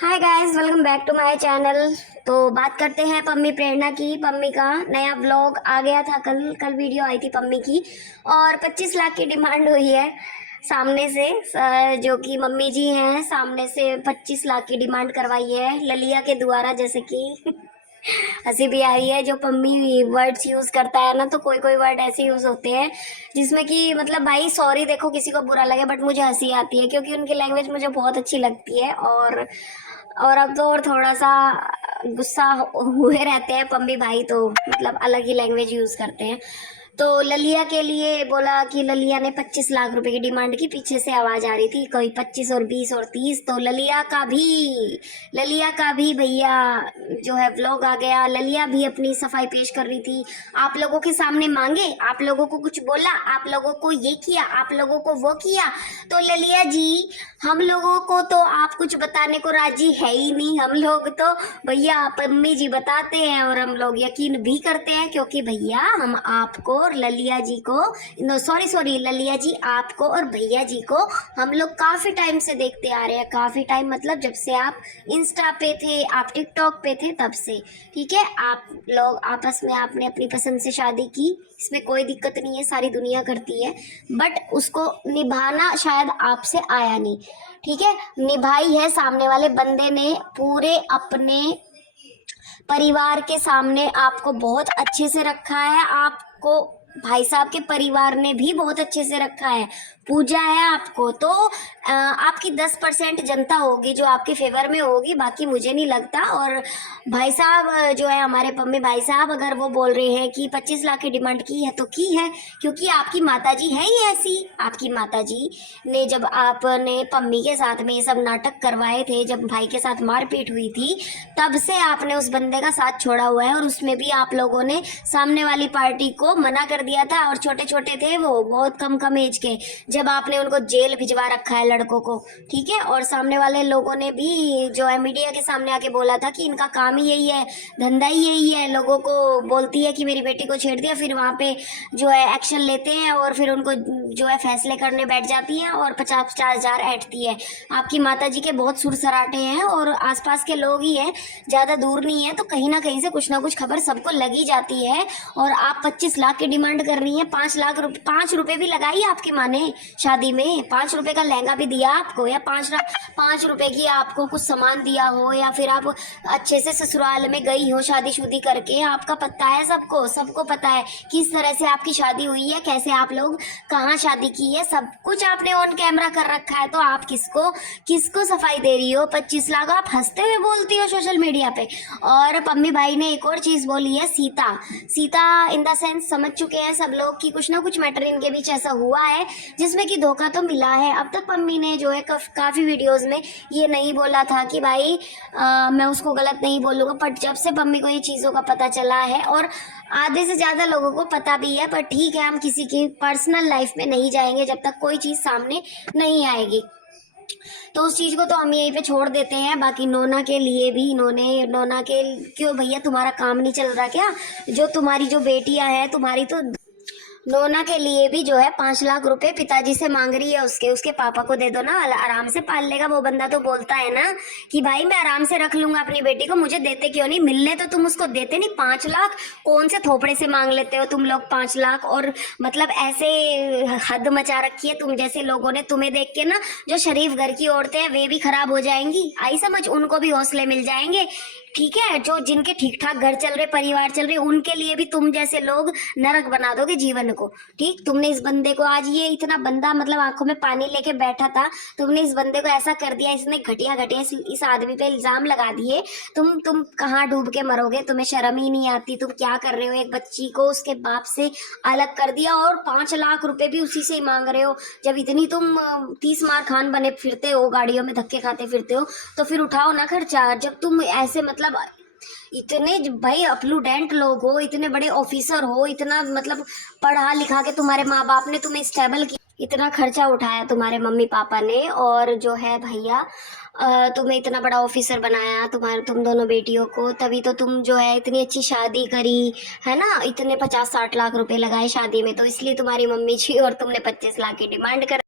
Hi guys, welcome back to my channel. तो बात करते हैं पम्मी प्रेरणा की। पम्मी का नया व्लॉग आ गया था, कल वीडियो आई थी पम्मी की और 25 लाख की डिमांड हुई है सामने से। जो कि मम्मी जी हैं, सामने से 25 लाख की डिमांड करवाई है ललिया के द्वारा। जैसे कि हंसी भी आ रही है, जो पम्मी वर्ड्स यूज करता है ना, तो कोई कोई वर्ड ऐसे यूज होते हैं जिसमें कि मतलब भाई सॉरी, देखो किसी को बुरा लगे बट मुझे हंसी आती है क्योंकि उनकी लैंग्वेज मुझे बहुत अच्छी लगती है। और अब तो और थोड़ा सा गुस्सा हुए रहते हैं पम्मी भाई, तो मतलब अलग ही लैंग्वेज यूज करते हैं। तो ललिया के लिए बोला कि ललिया ने 25 लाख रुपए की डिमांड की। पीछे से आवाज आ रही थी कोई 25 और 20 और 30। तो ललिया का भी भैया जो है व्लॉग आ गया। ललिया भी अपनी सफाई पेश कर रही थी, आप लोगों के सामने मांगे, आप लोगों को कुछ बोला, आप लोगों को ये किया, आप लोगों को वो किया। तो ललिया जी, हम लोगों को तो आप कुछ बताने को राजी है ही नहीं। हम लोग तो भैया पम्मी जी बताते हैं और हम लोग यकीन भी करते हैं, क्योंकि भैया हम आपको और ललिया जी को, नो सॉरी ललिया जी, आपको और भैया जी को हम लोग काफी टाइम से देखते आ रहे हैं। काफी टाइम मतलब जब से आप इंस्टा पे थे, आप टिकटॉक पे थे, तब से। ठीक है, आप लोग आपस में आपने अपनी पसंद से शादी की, इसमें कोई दिक्कत नहीं है, सारी दुनिया करती है। बट उसको निभाना शायद आपसे आया नहीं। ठीक है, निभाई है सामने वाले बंदे ने, पूरे अपने परिवार के सामने आपको बहुत अच्छे से रखा है। आपको भाई साहब के परिवार ने भी बहुत अच्छे से रखा है, पूजा है आपको। तो आपकी 10% जनता होगी जो आपके फेवर में होगी, बाकी मुझे नहीं लगता। और भाई साहब जो है हमारे पम्मी भाई साहब, अगर वो बोल रहे हैं कि 25 लाख की डिमांड की है तो की है, क्योंकि आपकी माताजी है ही ऐसी। आपकी माताजी ने जब आपने पम्मी के साथ में ये सब नाटक करवाए थे, जब भाई के साथ मारपीट हुई थी, तब से आपने उस बंदे का साथ छोड़ा हुआ है। और उसमें भी आप लोगों ने सामने वाली पार्टी को मना कर दिया था, और छोटे छोटे थे वो, बहुत कम कम एज के, जब आपने उनको जेल भिजवा रखा है लड़कों को। ठीक है, और सामने वाले लोगों ने भी जो है मीडिया के सामने आके बोला था कि इनका काम ही यही है, धंधा ही यही है, लोगों को बोलती है कि मेरी बेटी को छेड़ दिया, फिर वहाँ पे जो है एक्शन लेते हैं और फिर उनको जो है फैसले करने बैठ जाती हैं और 50-50 हजार ऐंठती है। आपकी माता जी के बहुत सुर सराटे हैं और आसपास के लोग ही हैं, ज़्यादा दूर नहीं है, तो कहीं ना कहीं से कुछ ना कुछ खबर सबको लगी जाती है। और आप 25 लाख की डिमांड कर रही हैं, 5 रुपए भी लगाई आपकी माँ ने शादी में, 5 रुपए का लहंगा भी दिया आपको, या 5 रुपए की आपको कुछ सामान दिया हो, या फिर आप अच्छे से ससुराल में गई हो शादी शुदी करके। आपका पता है, सबको सबको पता है किस तरह से आपकी शादी हुई है, कैसे आप लोग कहाँ शादी की है, सब कुछ आपने ऑन कैमरा कर रखा है। तो आप किसको किसको सफाई दे रही हो? 25 लाख आप हंसते हुए बोलती हो सोशल मीडिया पे। और पम्मी भाई ने एक और चीज बोली है, Sita Sita in the sense समझ चुके हैं सब लोग कि कुछ ना कुछ मैटर इनके बीच ऐसा हुआ है जिसमें कि धोखा तो मिला है। अब तक पम्मी ने जो है काफी वीडियोस में ये नहीं बोला था कि भाई मैं उसको गलत नहीं बोलूंगा, बट जब से पम्मी को ये चीज़ों का पता चला है, और आधे से ज़्यादा लोगों को पता भी है, पर ठीक है, हम किसी की पर्सनल लाइफ में नहीं जाएंगे जब तक कोई चीज़ सामने नहीं आएगी। तो उस चीज़ को तो हम यहीं पे छोड़ देते हैं। बाकी नोना के लिए भी, नोना के क्यों भैया, तुम्हारा काम नहीं चल रहा क्या? जो तुम्हारी जो बेटियां हैं तुम्हारी, तो नोना के लिए भी जो है 5 लाख रुपए पिताजी से मांग रही है, उसके उसके पापा को दे दो ना, आराम से पाल लेगा वो बंदा। तो बोलता है ना कि भाई मैं आराम से रख लूंगा अपनी बेटी को, मुझे देते क्यों नहीं? मिलने तो तुम उसको देते नहीं। 5 लाख कौन से थोपड़े से मांग लेते हो तुम लोग 5 लाख? और मतलब ऐसे हद मचा रखी है तुम जैसे लोगों ने। तुम्हें देख के ना जो शरीफ घर की औरतें हैं वे भी खराब हो जाएंगी, आई समझ? उनको भी हौसले मिल जाएंगे। ठीक है, जो जिनके ठीक ठाक घर चल रहे, परिवार चल रहे, उनके लिए भी तुम जैसे लोग नरक बना दोगे जीवन को। ठीक, तुमने इस बंदे को, आज ये इतना बंदा मतलब आंखों में पानी लेके बैठा था, तुमने इस बंदे को ऐसा कर दिया, इसने घटिया घटिया इस आदमी पे इल्जाम लगा दिए। तुम कहाँ डूब के मरोगे? तुम्हें शर्म ही नहीं आती? तुम क्या कर रहे हो? एक बच्ची को उसके बाप से अलग कर दिया और 5 लाख रुपए भी उसी से ही मांग रहे हो। जब इतनी तुम 30 मार खान बने फिरते हो, गाड़ियों में धक्के खाते फिरते हो, तो फिर उठाओ ना खर्चा। जब तुम ऐसे मतलब इतने भाई अपलूडेंट लोग हो, इतने बड़े ऑफिसर हो, इतना मतलब पढ़ा लिखा के तुम्हारे माँ बाप ने तुम्हें स्टेबल किया, इतना खर्चा उठाया तुम्हारे मम्मी पापा ने, और जो है भैया तुम्हें इतना बड़ा ऑफिसर बनाया, तुम दोनों बेटियों को, तभी तो तुम जो है इतनी अच्छी शादी करी है ना। इतने 50-60 लाख रुपए लगाए शादी में, तो इसलिए तुम्हारी मम्मी जी और तुमने 25 लाख की डिमांड कर